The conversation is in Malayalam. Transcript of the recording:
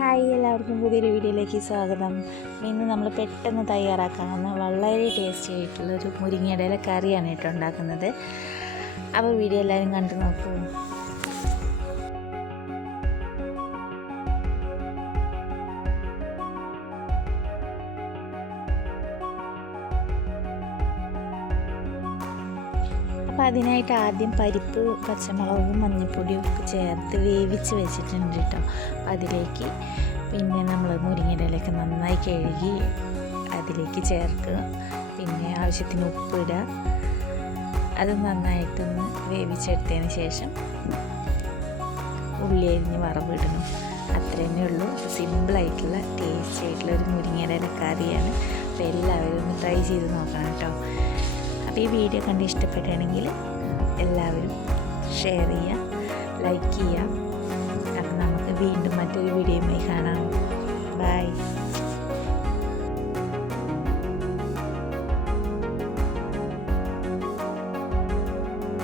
ഹായ്, എല്ലാവർക്കും പുതിയൊരു വീഡിയോയിലേക്ക് സ്വാഗതം. ഇന്ന് നമ്മൾ പെട്ടെന്ന് തയ്യാറാക്കാവുന്ന വളരെ ടേസ്റ്റി ആയിട്ടുള്ളൊരു മുരിങ്ങയുടെ കറിയാണ് കേട്ടോ ഉണ്ടാക്കുന്നത്. അപ്പോൾ വീഡിയോ എല്ലാവരും കണ്ടു നോക്കൂ. അപ്പോൾ അതിനായിട്ട് ആദ്യം പരിപ്പ്, പച്ചമുളകും മഞ്ഞൾപ്പൊടിയും ഒക്കെ ചേർത്ത് വേവിച്ച് വെച്ചിട്ടുണ്ട് കേട്ടോ. അപ്പോൾ അതിലേക്ക് പിന്നെ നമ്മൾ മുരിങ്ങയുടെ ഇലയൊക്കെ നന്നായി കഴുകി അതിലേക്ക് ചേർക്കുക. പിന്നെ ആവശ്യത്തിന് ഉപ്പിടുക. അത് നന്നായിട്ടൊന്ന് വേവിച്ചെടുത്തതിന് ശേഷം ഉള്ളി അരിഞ്ഞ് വറവിടണം. അത്ര തന്നെ ഉള്ളൂ. സിമ്പിളായിട്ടുള്ള ടേസ്റ്റി ആയിട്ടുള്ള ഒരു മുരിങ്ങയുടെ ഇല കറിയാണ്. അപ്പോൾ എല്ലാവരും ഒന്ന് ട്രൈ ചെയ്ത് നോക്കണം കേട്ടോ. അപ്പോൾ ഈ വീഡിയോ കണ്ട് ഇഷ്ടപ്പെടുകയാണെങ്കിൽ എല്ലാവരും ഷെയർ ചെയ്യുക, ലൈക്ക് ചെയ്യുക. അപ്പം നമുക്ക് വീണ്ടും മറ്റൊരു വീഡിയോയുമായി കാണാം.